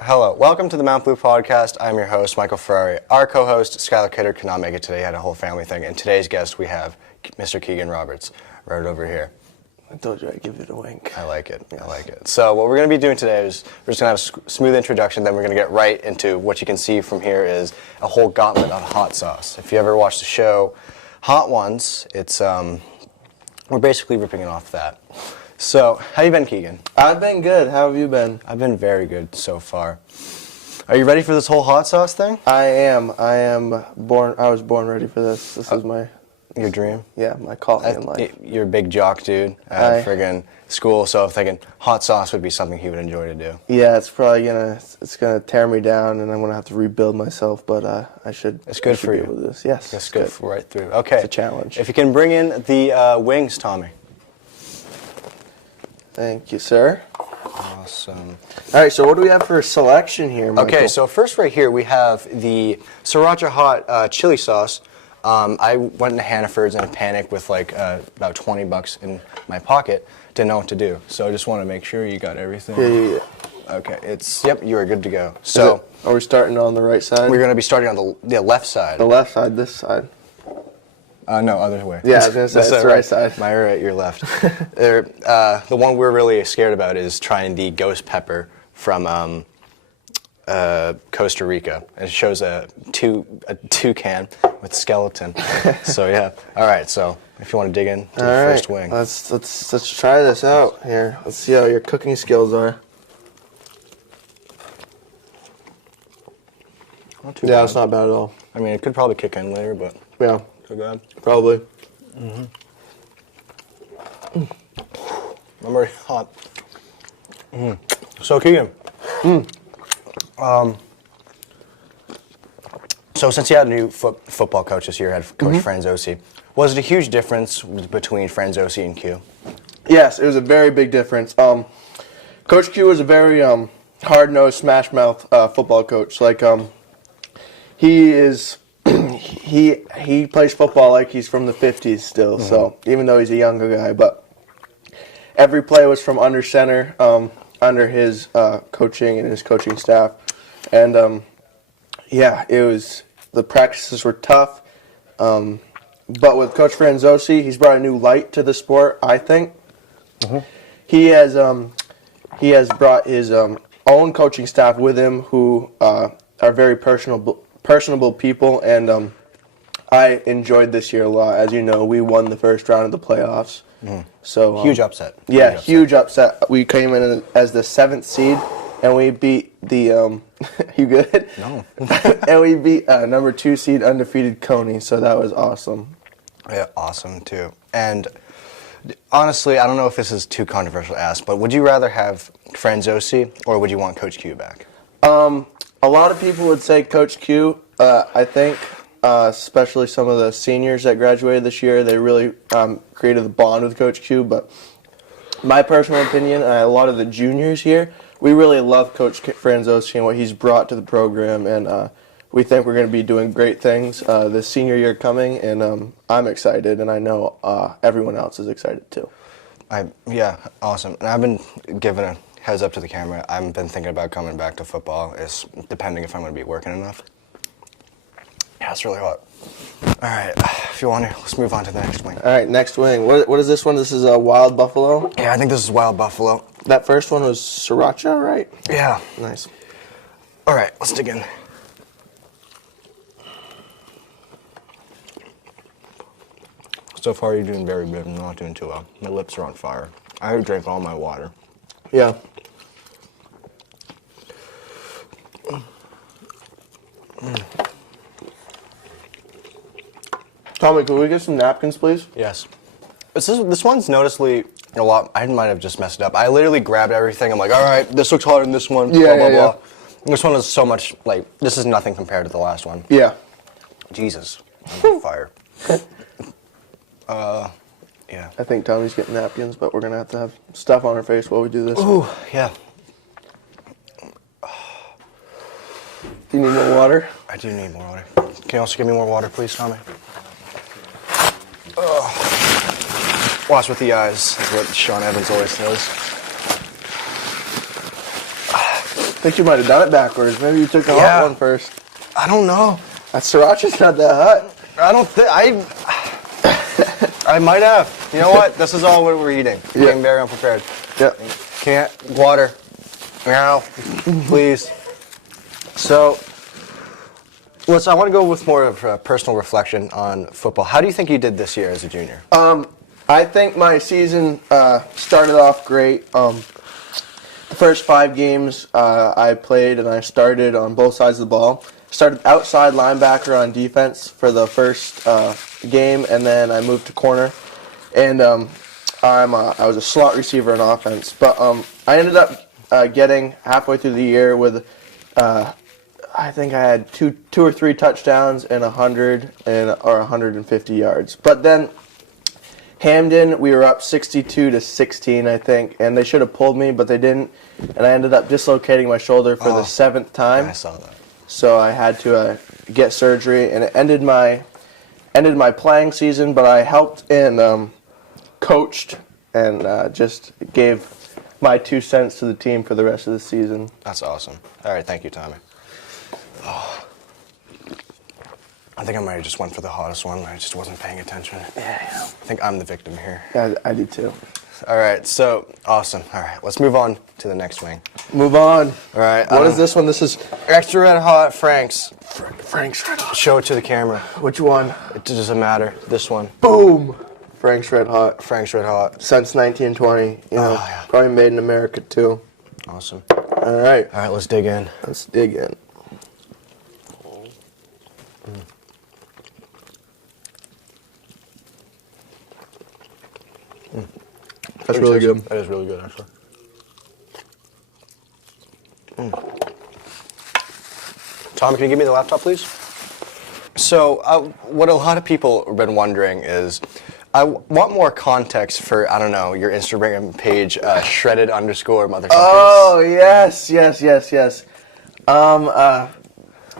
Hello, welcome to the Mount Blue Podcast. I'm your host, Michael Ferrari. Our co-host, Skylar Kidder, could not make it today. He had a whole family thing. And today's guest, we have Mr. Keegan Roberts, right over here. I told you I'd give it a wink. I like it. Yes. I like it. So what we're going to be doing today is we're just going to have a smooth introduction, then we're going to get right into what you can see from here is a whole gauntlet of hot sauce. If you ever watched the show Hot Ones, it's we're basically ripping it off that. So, how you been, Keegan? I've been good. How have you been? I've been very good so far. Are you ready for this whole hot sauce thing? I am. I was born ready for this. This is your dream? Yeah, my calling in life. You're a big jock dude at friggin' school, so I'm thinking hot sauce would be something he would enjoy to do. Yeah, it's probably gonna tear me down, and I'm gonna have to rebuild myself. But I should. It's good for you. This. Yes, it's good for right through. Okay, it's a challenge. If you can bring in the wings, Tommy. Thank you, sir. Awesome. All right, so what do we have for selection here, Michael? Okay, so first right here we have the Sriracha Hot chili sauce. I went into Hannaford's in a panic with like about $20 in my pocket. Didn't know what to do, so I just want to make sure you got everything. Yeah. Okay, yep, you are good to go. So, are we starting on the right side? We're going to be starting on the left side. The left side, this side. No, other way. Yeah, I was going to say, it's the right side. My right, your left. The one we're really scared about is trying the ghost pepper from Costa Rica. It shows a toucan with skeleton. So, yeah. All right, so if you want to dig in to the first wing. Let's try this out here. Let's see how your cooking skills are. Not too bad. Yeah, it's not bad at all. I mean, it could probably kick in later, but yeah, too bad. Probably. I'm already hot. So Keegan, so since you had a new football coach this year, had Coach Franzosi, was it a huge difference between Franzosi and Q? Yes, it was a very big difference. Coach Q was a very hard-nosed, smash-mouth football coach. Like he is. He plays football like he's from the 50s still, so even though he's a younger guy, but every play was from under center, under his coaching and his coaching staff, and the practices were tough, but with Coach Franzosi, he's brought a new light to the sport, I think. He has brought his own coaching staff with him who are very personable people, and I enjoyed this year a lot. As you know, we won the first round of the playoffs. So huge upset. Yeah, huge upset. We came in as the 7th seed, and we beat the you good? No. And we beat number 2 seed undefeated Coney. So that was awesome. Yeah, awesome too. And honestly, I don't know if this is too controversial to ask, but would you rather have Franzosi or would you want Coach Q back? A lot of people would say Coach Q. I think, especially some of the seniors that graduated this year, they really created the bond with Coach Q. But my personal opinion, and a lot of the juniors here, we really love Coach Franzosi and what he's brought to the program, and we think we're going to be doing great things this senior year coming, and I'm excited, and I know everyone else is excited too. Yeah, awesome. And I've been giving a heads up to the camera. I've been thinking about coming back to football, depending if I'm going to be working enough. Yeah, it's really hot. All right, if you want to, let's move on to the next wing. All right, next wing. What is this one? This is a Wild Buffalo? Yeah, I think this is Wild Buffalo. That first one was Sriracha, right? Yeah. Nice. All right, let's dig in. So far, you're doing very good. I'm not doing too well. My lips are on fire. I drank all my water. Yeah. Tommy, can we get some napkins, please? Yes. This one's noticeably a lot. I might have just messed it up. I literally grabbed everything. I'm like, all right, this looks hotter than this one. Yeah, blah, blah, yeah. blah. This one is so much, this is nothing compared to the last one. Yeah. Jesus. I'm on fire. Yeah. I think Tommy's getting napkins, but we're going to have stuff on our face while we do this. Ooh, yeah. Do you need more water? I do need more water. Can you also give me more water, please, Tommy? Watch with the eyes, is what Sean Evans always says. think you might have done it backwards. Maybe you took the Yeah. hot one first. I don't know. That sriracha's not that hot. I don't think I might have. You know what? This is all what we're eating. Yeah. Being very unprepared. Yeah. Can't water. Now, please. So, I want to go with more of a personal reflection on football. How do you think you did this year as a junior? I think my season started off great. The first 5 games I played and I started on both sides of the ball. Started outside linebacker on defense for the first game, and then I moved to corner. And I was a slot receiver in offense. But I ended up getting halfway through the year with I think I had two or three touchdowns and 100 or 150 yards. But then Hamden, we were up 62-16, I think, and they should have pulled me, but they didn't. And I ended up dislocating my shoulder for the 7th time. I saw that. So I had to get surgery, and it ended my playing season. But I helped and coached and just gave my 2 cents to the team for the rest of the season. That's awesome. All right, thank you, Tommy. Oh. I think I might have just went for the hottest one. I just wasn't paying attention. Yeah. I think I'm the victim here. Yeah, I do too. All right, so awesome. All right, let's move on to the next wing. Move on. All right. What is this one? This is Extra Red Hot Frank's. Frank's Red Hot. Show it to the camera. Which one? It doesn't matter. This one. Boom. Frank's Red Hot. Frank's Red Hot. Since 1920. You know, yeah. probably made in America too. Awesome. All right. All right, let's dig in. Let's dig in. That's really good. That is really good, actually. Tom, can you give me the laptop, please? So, what a lot of people have been wondering is, I want more context for, I don't know, your Instagram page, shredded_motherfuckers. Oh, yes.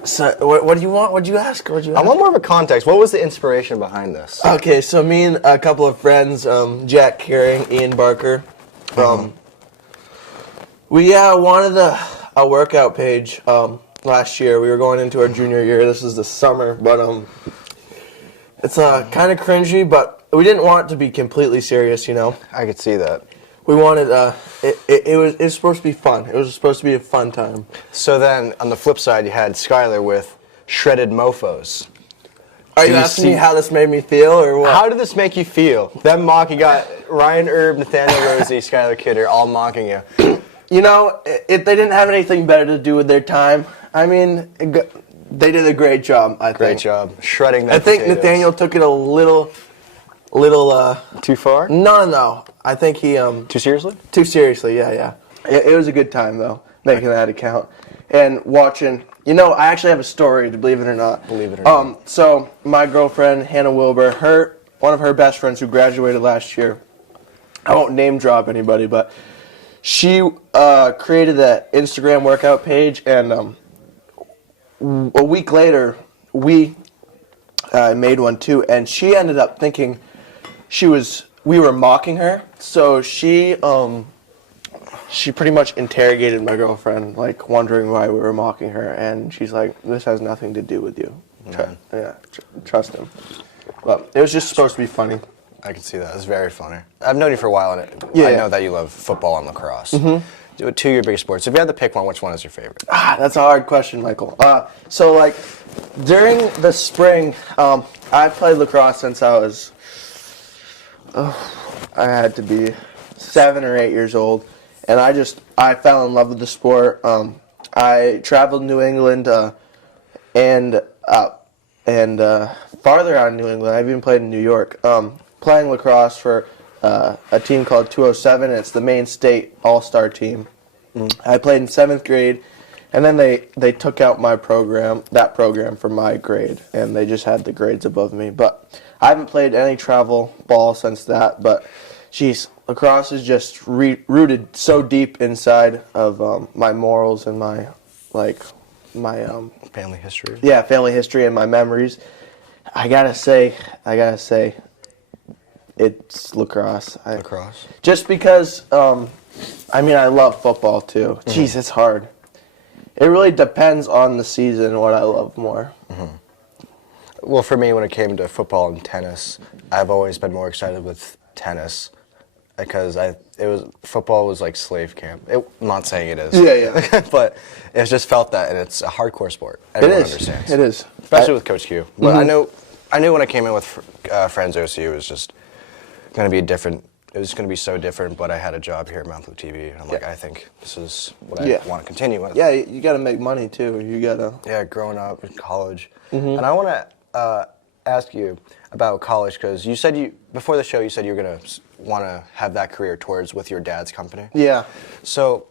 So, what do you want? What'd you ask? I want more of a context. What was the inspiration behind this? Okay, so me and a couple of friends, Jack Caring, Ian Barker, we wanted a workout page last year. We were going into our junior year. This is the summer, but it's kind of cringy, but we didn't want it to be completely serious, you know. I could see that. We wanted it was supposed to be fun. It was supposed to be a fun time. So then, on the flip side, you had Skylar with Shredded Mofos. Are you asking me how this made me feel, or what? How did this make you feel? Them mocking, you got Ryan Erb, Nathaniel Rosie, Skylar Kidder, all mocking you. You know, they didn't have anything better to do with their time. I mean, they did a great job, I think. Great job. Shredding that I think potatoes. Nathaniel took it a little Too far? No. I think he Too seriously? too seriously. Yeah. It was a good time though, making that account and watching. You know, I actually have a story, believe it or not. Believe it or not. So my girlfriend Hannah Wilbur, one of her best friends who graduated last year. I won't name drop anybody, but she created that Instagram workout page, and a week later we made one too, and she ended up thinking we were mocking her, so she pretty much interrogated my girlfriend, like wondering why we were mocking her, and she's like, "This has nothing to do with you. Trust him." But it was just supposed to be funny. I can see that. It's very funny. I've known you for a while, and I know that you love football and lacrosse. Mm-hmm. 2 of your biggest sports. If you had to pick one, which one is your favorite? That's a hard question, Michael. So like during the spring, I played lacrosse since I was. I had to be 7 or 8 years old, and I fell in love with the sport. I traveled New England and farther out in New England. I've even played in New York, playing lacrosse for a team called 207. It's the Maine State All-Star team. I played in 7th grade, and then they took out that program for my grade, and they just had the grades above me. But I haven't played any travel ball since that, but geez, lacrosse is just rooted so deep inside of my morals and my Family history. Yeah, family history and my memories. I gotta say, it's lacrosse. Lacrosse. Just because, I love football too. Jeez, it's hard. It really depends on the season what I love more. Well, for me, when it came to football and tennis, I've always been more excited with tennis because football was like slave camp. I'm not saying it is. Yeah. But it's just felt that, and it's a hardcore sport. Everyone understands. It is. Especially with Coach Q. But I knew when I came in with Friends OCU, it was just going to be different. It was going to be so different, but I had a job here at Mount Blue TV, and I'm like, I think this is what I want to continue with. Yeah, you got to make money too. You got to. Yeah, growing up in college. And I want to ask you about college because you said before the show you said you were going to want to have that career towards with your dad's company. Yeah. So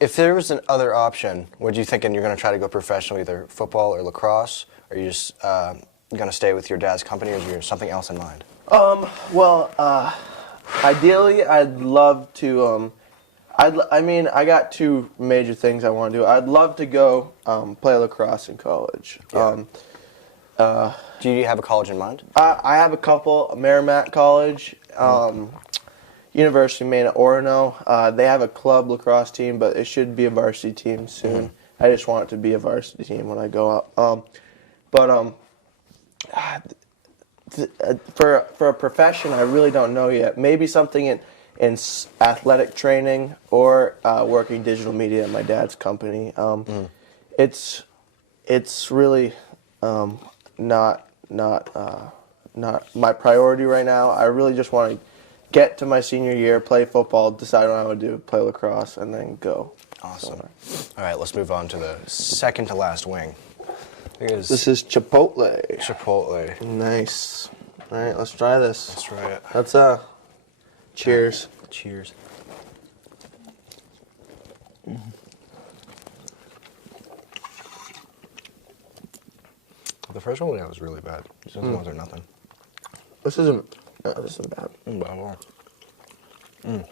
if there was an other option, would you thinking you're going to try to go professional, either football or lacrosse, or are you just going to stay with your dad's company, or is there something else in mind? Ideally, I'd love to. I got two major things I want to do. I'd love to go play lacrosse in college. Yeah. Do you have a college in mind? I have a couple. Merrimack College, University of Maine at Orono. They have a club lacrosse team, but it should be a varsity team soon. I just want it to be a varsity team when I go up. For a profession, I really don't know yet. Maybe something in athletic training or working digital media at my dad's company. It's really not my priority right now. I really just want to get to my senior year, play football, decide what I would do, play lacrosse, and then go. Awesome. Somewhere. All right, let's move on to the second to last wing. This is Chipotle. Chipotle. Nice. All right, let's try this. Let's try it. Let's cheers. Cheers. The first one was really bad. These other ones are nothing. This isn't bad. Bad at all. Good.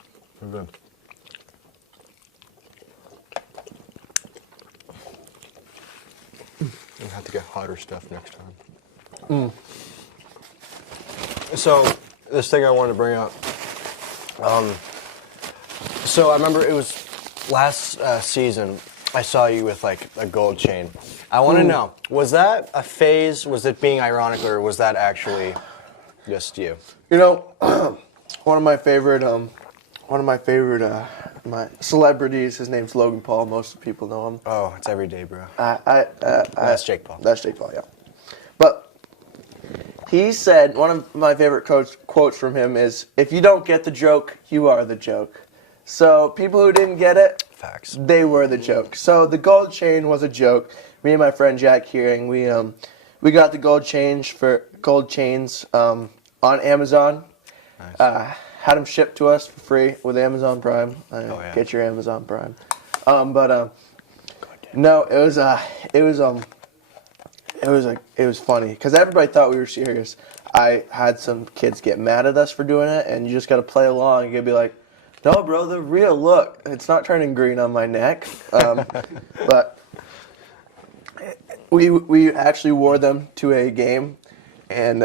We'll have to get hotter stuff next time. So, this thing I wanted to bring up. So I remember it was last season, I saw you with like a gold chain. I want to know, was that a phase? Was it being ironic, or was that actually just you? You know, one of my favorite my celebrities. His name's Logan Paul. Most people know him. Oh, it's every day, bro. That's Jake Paul. That's Jake Paul. Yeah, but he said one of my favorite quotes from him is, "If you don't get the joke, you are the joke." So people who didn't get it, facts. They were the joke. So the gold chain was a joke. Me and my friend Jack Hearing, we got the gold chains on Amazon. Nice. Had them shipped to us for free with Amazon Prime. Yeah. Get your Amazon Prime. No, it was funny because everybody thought we were serious. I had some kids get mad at us for doing it, and you just got to play along. You got to be like, "No, bro, they're real. Look, it's not turning green on my neck." But we actually wore them to a game, and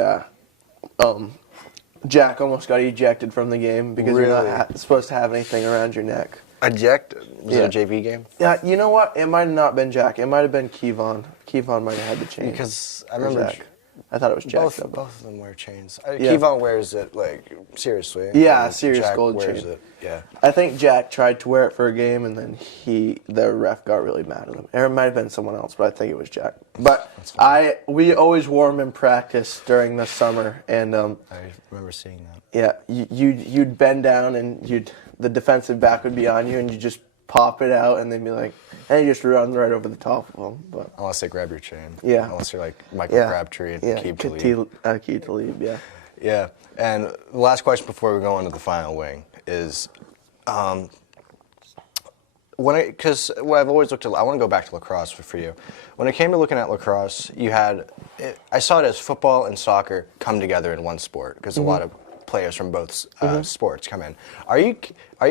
Jack almost got ejected from the game because you're not supposed to have anything around your neck. Ejected? Was it a JV game? Yeah, you know what? It might have not been Jack. It might have been Kevon. Kevon might have had the chain. Because I remember Jack. I thought it was Jack. Both of them wear chains. Kevon wears it, like, seriously. Yeah, serious Jack gold wears chain. It. Yeah. I think Jack tried to wear it for a game, and then the ref got really mad at him. Or it might have been someone else, but I think it was Jack. But we always wore him in practice during the summer, and I remember seeing that. Yeah, you'd bend down, and the defensive back would be on you, and you just pop it out, and they'd be like, and you just run right over the top of them. But unless they grab your chain. Yeah. Unless you're like Michael Crabtree and Keeb Talib. Keeb Talib, yeah. Yeah. And the last question before we go on to the final wing is, because what I've always looked at, I want to go back to lacrosse for you. When it came to looking at lacrosse, I saw it as football and soccer come together in one sport because a lot of players from both sports come in.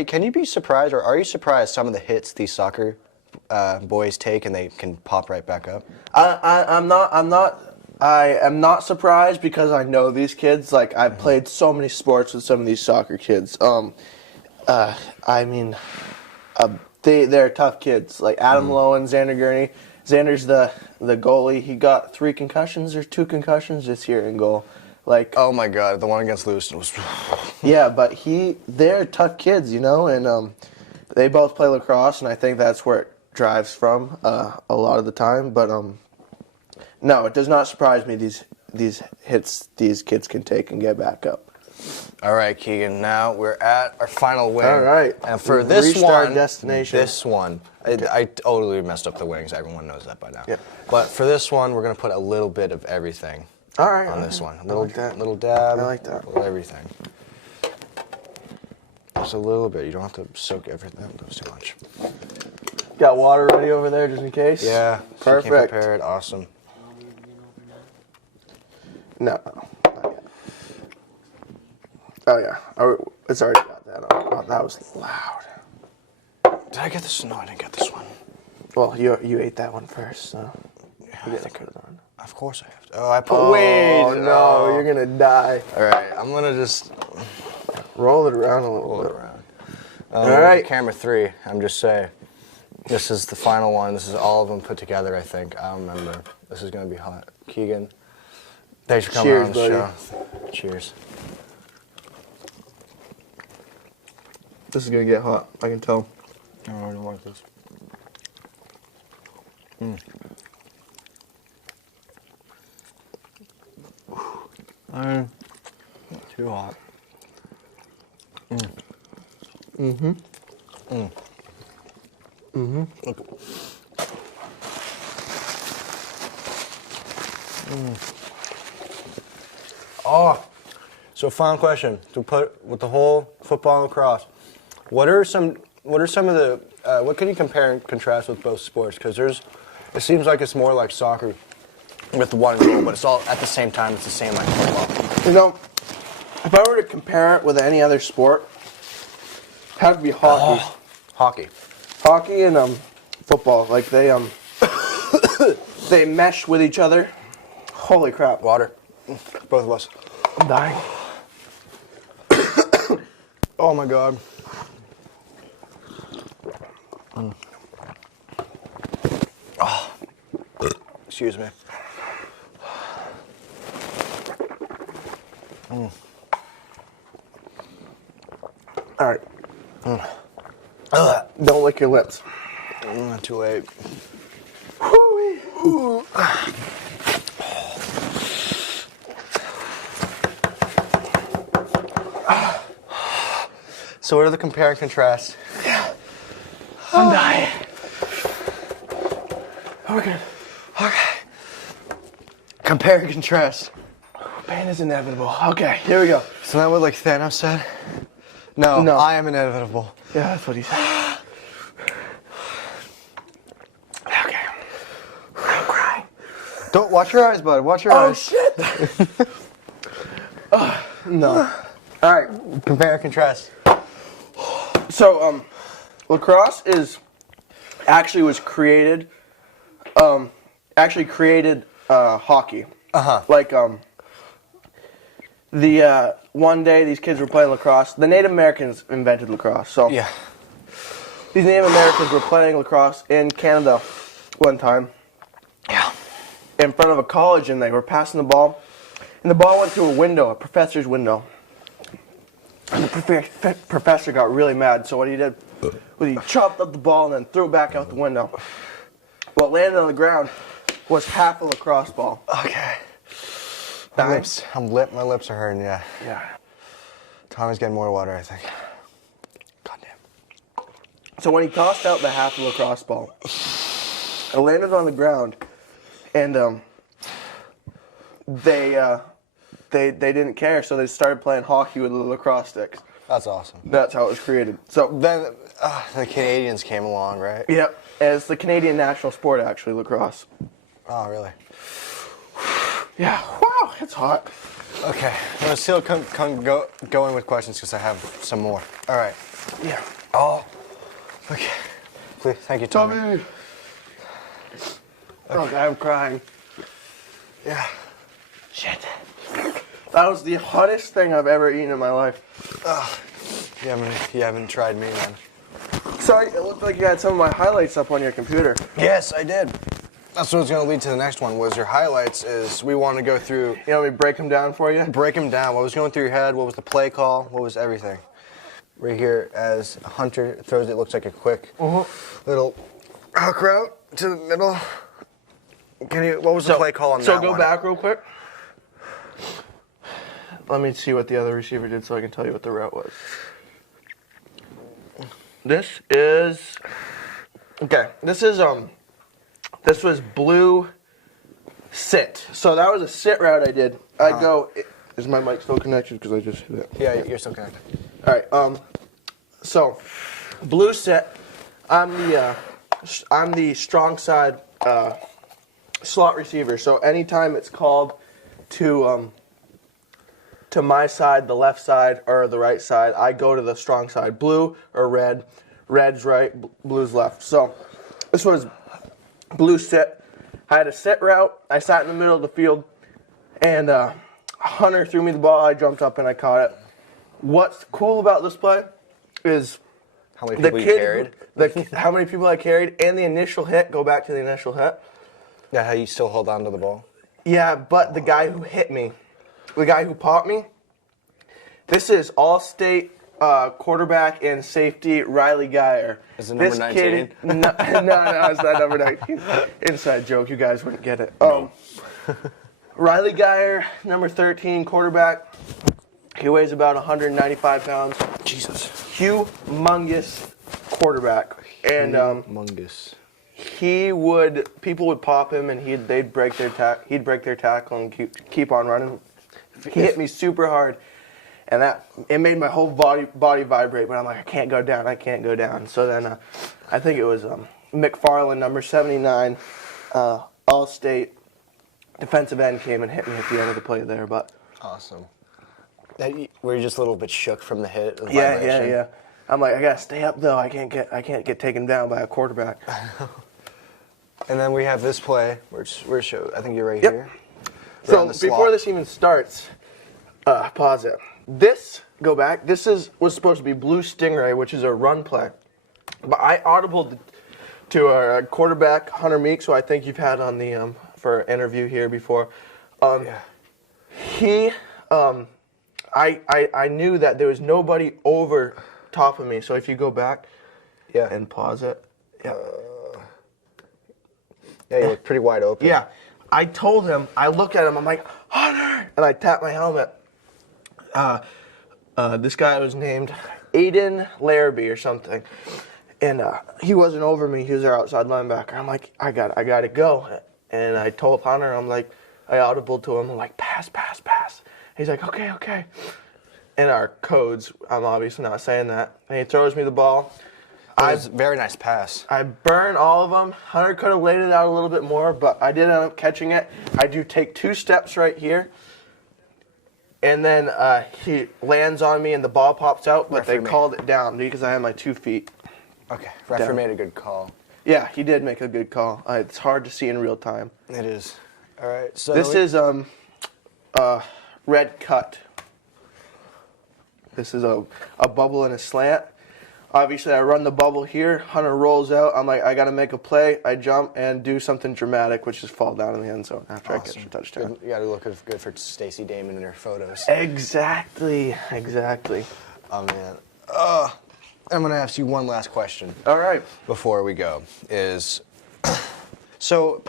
Can you be surprised, or are you surprised some of the hits these soccer boys take and they can pop right back up? I am not surprised because I know these kids. Like, I've played so many sports with some of these soccer kids. I mean, they're tough kids. Like Adam Lowen, Xander Gurney. Xander's the goalie. He got 3 concussions or 2 concussions this year in goal. Like, Oh my God, the one against Lewiston was. yeah, but they're tough kids, and they both play lacrosse, and I think that's where it drives from a lot of the time. But no, it does not surprise me these hits these kids can take and get back up. All right, Keegan. Now we're at our final wing. All right. And for We've this reached our one, destination. I totally messed up the wings. Everyone knows that by now. Yep. But for this one, we're gonna put a little bit of everything. All right. On this one, I like that. Little dab. I like that. Little everything. Just a little bit. You don't have to soak everything. That was too much. Got water ready over there just in case? Yeah. So you came Perfect. prepared. Awesome. No. Not yet. Oh, yeah. It's already got that on. Oh, that was loud. Did I get this? No, I didn't get this one. Well, you ate that one first, so. Yeah, You I gotta think put it on. Of course I have to. Oh, I put Oh, wings. no. Oh. You're going to die. All right. I'm gonna just Roll it around a little roll it bit. around. All right. Camera 3. I'm just saying. This is the final one. This is all of them put together, I think. I don't remember. This is gonna be hot. Keegan, thanks for coming Cheers, on the buddy. show. Cheers. This is going to get hot. I can tell. Oh, I don't like this. Too hot. Look. Oh, so final question to put with the whole football and lacrosse. What are some of the what can you compare and contrast with both sports? Because it seems like it's more like soccer with one goal, but it's all at the same time. It's the same like football. If I were to compare it with any other sport, it'd have to be hockey. Hockey. Hockey and football. Like they they mesh with each other. Holy crap. Water. Both of us. I'm dying. Oh my God. Oh. Excuse me. All right. Don't lick your lips. Too late. So what are the compare and contrast? I'm dying. Okay. Compare and contrast. Pain is inevitable. Okay, here we go. Isn't that what like Thanos said? No, No. I am inevitable. Yeah, that's what he said. Okay. I'm crying. Don't watch your eyes, bud. Watch your Oh, eyes. shit. No. All right. Compare and contrast. So, lacrosse was created hockey. Like, the one day these kids were playing lacrosse. The Native Americans invented lacrosse. So Yeah. these Native Americans were playing lacrosse in Canada one time. Yeah. In front of a college, and they were passing the ball, and the ball went through a window, a professor's window. And the professor got really mad, so what he did was he chopped up the ball and then threw it back out the window. What landed on the ground was half a lacrosse ball. Okay. Nice. My lips are hurting, yeah. Yeah. Tommy's getting more water, I think. Goddamn. So when he tossed out the half a lacrosse ball, it landed on the ground, and they didn't care, so they started playing hockey with the lacrosse sticks. That's awesome. That's how it was created. So Then the Canadians came along, right? yep, and it's the Canadian national sport actually, lacrosse. Oh, really? Yeah. Wow, it's hot. Okay. I'm still going with questions because I have some more. All right. Yeah. Oh. Okay. Please, thank you, Tommy. Okay, I'm crying. Yeah. Shit. That was the hottest thing I've ever eaten in my life. You haven't tried me, man. Sorry, it looked like you had some of my highlights up on your computer. Yes, I did. That's what's going to lead to the next one. Was your highlights? Is we want to go through. You know, we break them down for you. Break them down. What was going through your head? What was the play call? What was everything? Right here, as Hunter throws it, looks like a quick little hook route to the middle. What was the play call on that So one? go back real quick. Let me see what the other receiver did so I can tell you what the route was. This was blue sit. So that was a sit route I did. I go, is my mic still connected? Because I just hit it. Yeah, you're still connected. All right. So blue sit. I'm the strong side slot receiver. So anytime it's called to my side, the left side, or the right side, I go to the strong side. Blue or red. Red's right, blue's left. So this was blue sit. I had a sit route. I sat in the middle of the field, and Hunter threw me the ball. I jumped up and I caught it. What's cool about this play is how many people you carried? How many people I carried, and the initial hit. Go back to the initial hit. Yeah, how you still hold on to the ball? Yeah, but the guy who hit me, the guy who popped me, this is all-state quarterback and safety Riley Geyer. Is it number 19? No, it's not number 19. Inside joke, you guys wouldn't get it. Riley Geyer, number 13, quarterback. He weighs about 195 pounds. Jesus. Humongous quarterback. And humongous. People would pop him and he'd break their tackle and keep on running. He hit me super hard. And it made my whole body vibrate, but I'm like, I can't go down. So then I think it was McFarland, number 79, all-state defensive end, came and hit me at the end of the play there. But awesome. Were you just a little bit shook from the hit? Yeah. I'm like, I gotta stay up though. I can't get taken down by a quarterback. And then we have this play, which I think you're right here. So before this even starts, pause it. Go back. This was supposed to be Blue Stingray, which is a run play. But I audibled to our quarterback, Hunter Meeks, who I think you've had on the for an interview here before. He, I knew that there was nobody over top of me. So if you go back, and pause it, yeah, you look pretty wide open. Yeah, I told him. I look at him. I'm like, Hunter, and I tap my helmet. This guy was named Aiden Larrabee or something, and he wasn't over me. He was our outside linebacker. I'm like, I got to go, and I told Hunter, I'm like, I audibled to him. I'm like, pass. He's like, okay. In our codes, I'm obviously not saying that. And he throws me the ball. It was a very nice pass. I burn all of them. Hunter could have laid it out a little bit more, but I did end up catching it. I do take 2 steps right here. And then he lands on me and the ball pops out, but they called it down because I had my 2 feet. Okay, referee made a good call. Yeah, he did make a good call. It's hard to see in real time. It is. All right. So this is red cut. This is a bubble and a slant. Obviously, I run the bubble here. Hunter rolls out. I'm like, I got to make a play. I jump and do something dramatic, which is fall down in the end zone after I catch a touchdown. You got to look good for Stacey Damon in her photos. Exactly. Oh, man. I'm going to ask you one last question. All right. Before we go so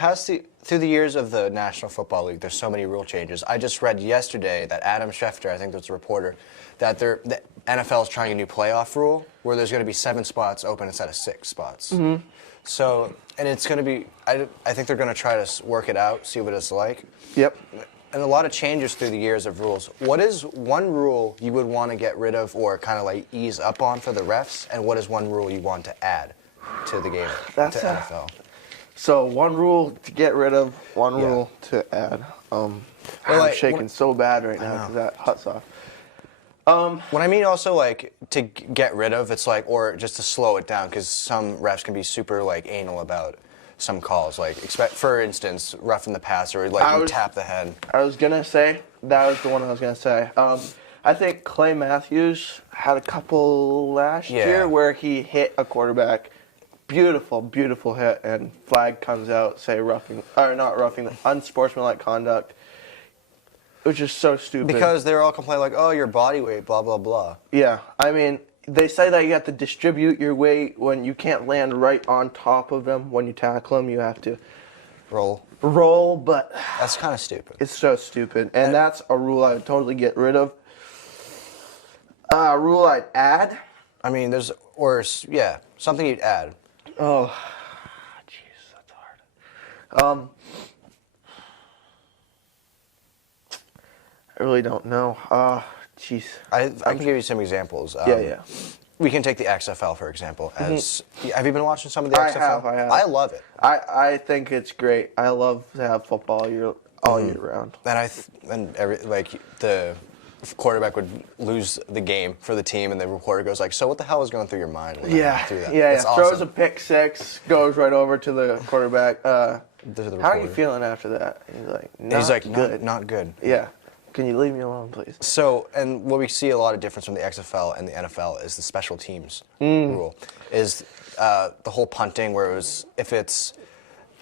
through the years of the National Football League, there's so many rule changes. I just read yesterday that Adam Schefter, I think that's a reporter, that the NFL is trying a new playoff rule where there's going to be 7 spots open instead of 6 spots. Mm-hmm. So, and it's going to be, I think they're going to try to work it out, see what it's like. Yep. And a lot of changes through the years of rules. What is one rule you would want to get rid of or kind of like ease up on for the refs? And what is one rule you want to add to the game, to NFL? So one rule to get rid of, one rule to add. I'm shaking so bad right now because that hot sauce. When I mean also like to get rid of, it's like, or just to slow it down, because some refs can be super like anal about some calls, like for instance, roughing the passer, or like you tap the head. I was gonna say that was the one I was gonna say. I think Clay Matthews had a couple last year where he hit a quarterback. Beautiful, beautiful hit, and flag comes out, say not roughing, unsportsmanlike conduct, which is so stupid. Because they're all complaining like, oh, your body weight, blah, blah, blah. Yeah, I mean, they say that you have to distribute your weight when you can't land right on top of them. When you tackle them, you have to roll, but that's kind of stupid. It's so stupid, and that's a rule I would totally get rid of. A rule I'd add. I mean, something you'd add. Oh, jeez, that's hard. I really don't know. Jeez. I can give you some examples. Yeah. We can take the XFL, for example. Have you been watching some of the XFL? I have. I love it. I think it's great. I love to have football all year round. And the quarterback would lose the game for the team, and the reporter goes like, "So what the hell is going through your mind?" When Yeah. do that? Yeah. Awesome. Throws a pick six, goes right over to the quarterback. How are you feeling after that? He's like, not good. Yeah. Can you leave me alone, please? So, and what we see a lot of difference from the XFL and the NFL is the special teams rule. Is the whole punting where if it's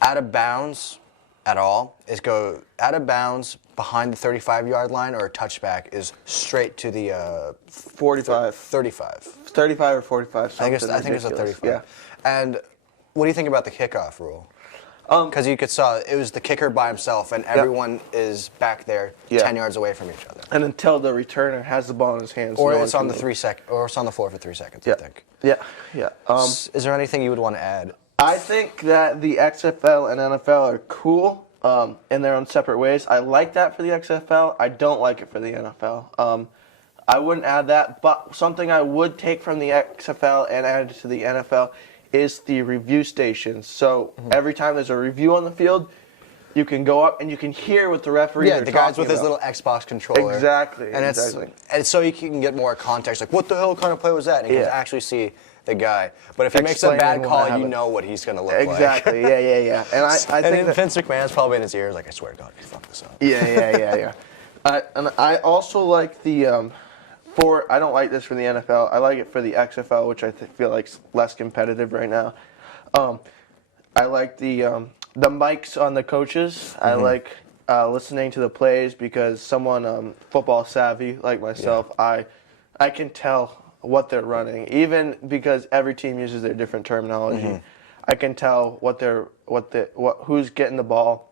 out of bounds at all, go out of bounds behind the 35-yard line, or a touchback is straight to the 45. 35. 35 or 45. I think it's a 35. Yeah. And what do you think about the kickoff rule? Because you saw it was the kicker by himself, and everyone is back there 10 yards away from each other. And until the returner has the ball in his hands, or it's on the or it's on the floor for 3 seconds. I think. Yeah. Is there anything you would want to add? I think that the XFL and NFL are cool in their own separate ways. I like that for the XFL. I don't like it for the NFL. I wouldn't add that, but something I would take from the XFL and add to the NFL is the review stations. So every time there's a review on the field, you can go up and you can hear what the referee the guys with his little Xbox controller. Exactly. And it's so you can get more context. Like, what the hell kind of play was that? And you can actually see the guy. But if he makes a bad call, you know what he's going to look like. Exactly. Yeah. And I think that Vince McMahon's probably in his ears like, I swear to God, he fucked this up. Yeah. And I also like the I don't like this for the NFL. I like it for the XFL, which I feel like is less competitive right now. I like the mics on the coaches. I like listening to the plays because someone football savvy like myself, I can tell what they're running, even because every team uses their different terminology. I can tell who's getting the ball,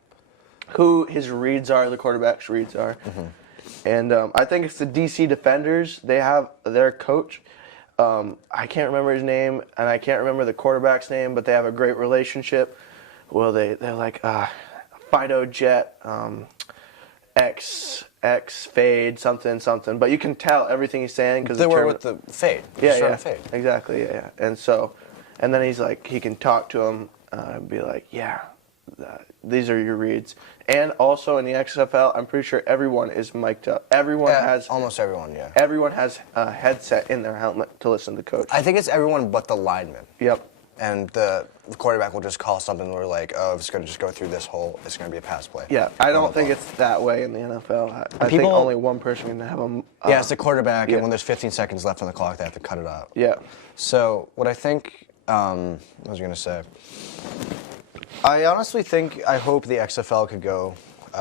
who his reads are, the quarterback's reads are. And I think it's the DC Defenders. They have their coach. I can't remember his name, and I can't remember the quarterback's name, but they have a great relationship. Well, they're like Fido Jet, X fade, something. But you can tell everything he's saying because they were with the fade. Fade. Exactly. Yeah. And then he's like, he can talk to him and be like, these are your reads. And also in the XFL, I'm pretty sure everyone is mic'd up. Almost everyone, yeah. Everyone has a headset in their helmet to listen to the coach. I think it's everyone but the lineman. Yep. And the quarterback will just call something where like, oh, it's going to just go through this hole. It's going to be a pass play. Yeah, I don't think it's that way in the NFL. I think only one person can have them. It's the quarterback, and when there's 15 seconds left on the clock, they have to cut it out. Yeah. So what I think, what was I going to say? I honestly hope the XFL could go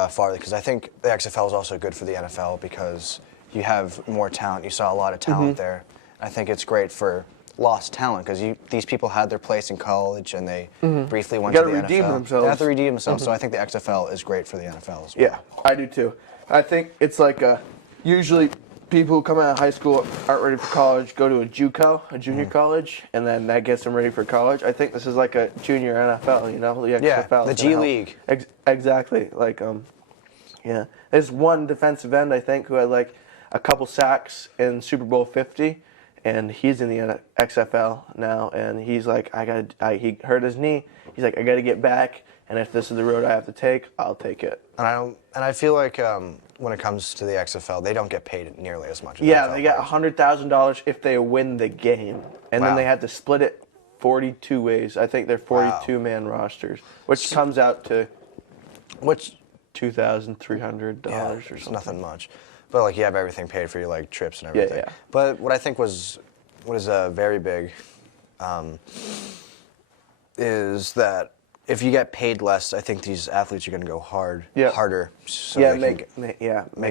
farther, because I think the XFL is also good for the NFL because you have more talent. You saw a lot of talent there. I think it's great for lost talent because these people had their place in college and they briefly went to the NFL. Themselves. They have to redeem themselves. So I think the XFL is great for the NFL as well. Yeah, I do too. I think it's like usually people who come out of high school aren't ready for college, go to a JUCO, a junior college, and then that gets them ready for college. I think this is like a junior NFL, the XFL. The G League. Exactly. There's one defensive end, I think, who had like a couple sacks in Super Bowl 50, and he's in the XFL now, and he's like, he hurt his knee. He's like, I got to get back, and if this is the road I have to take, I'll take it. And I feel like when it comes to the XFL, they don't get paid nearly as much. Yeah, they get $100,000 if they win the game, and then they have to split it 42 ways. I think they're 42-man rosters, which comes out to $2,300 or something. It's nothing much. But like you have everything paid for you, like trips and everything. Yeah. But what I think was very big is that if you get paid less, I think these athletes are going to go harder. So yeah, they make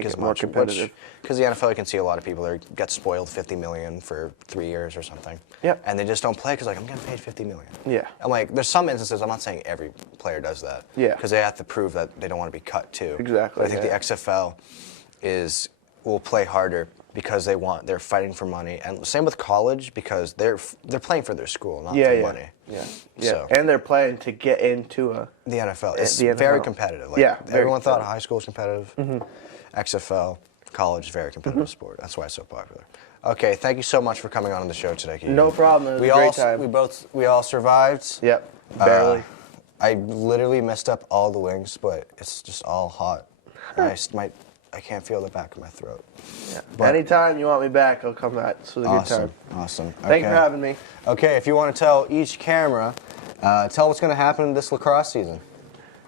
as it more much, competitive. Because the NFL, you can see a lot of people that get spoiled $50 million for 3 years or something. Yep. And they just don't play because like I'm getting paid $50 million. Yeah. And like there's some instances, I'm not saying every player does that. Yeah. Because they have to prove that they don't want to be cut too. Exactly, But I think yeah. the XFL will play harder because they're fighting for money, and same with college because they're playing for their school, not for money. Yeah. So And they're playing to get into the NFL is the very NFL. competitive. Like, Yeah, very everyone thought competitive. high school was competitive. XFL, college is very competitive sport. That's why it's so popular. Okay, thank you so much for coming on the show today, Keegan. No problem. It was a great time. We all survived. Yep. Barely. I literally messed up all the wings, but it's just all hot. I can't feel the back of my throat. Yeah. But Anytime you want me back, I'll come back. This was a good time. Awesome. Thank you for having me. Okay, if you want to tell each camera, tell what's going to happen this lacrosse season.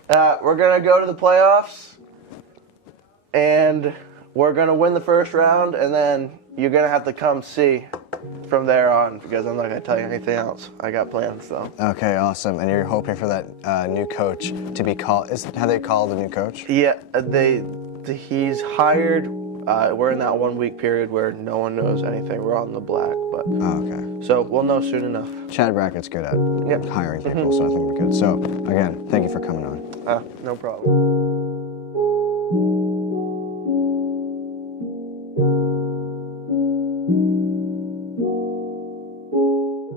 We're going to go to the playoffs, and we're going to win the first round, and then you're going to have to come see from there on because I'm not going to tell you anything else. I got plans, though. Okay, awesome. And you're hoping for that new coach to be called. Have they called a new coach? Yeah, he's hired. We're in that 1 week period where no one knows anything. We're on the black, but Okay. so we'll know soon enough. Chad Brackett's good at Yep. hiring people, so I think we're good. So, again, thank you for coming on. No problem.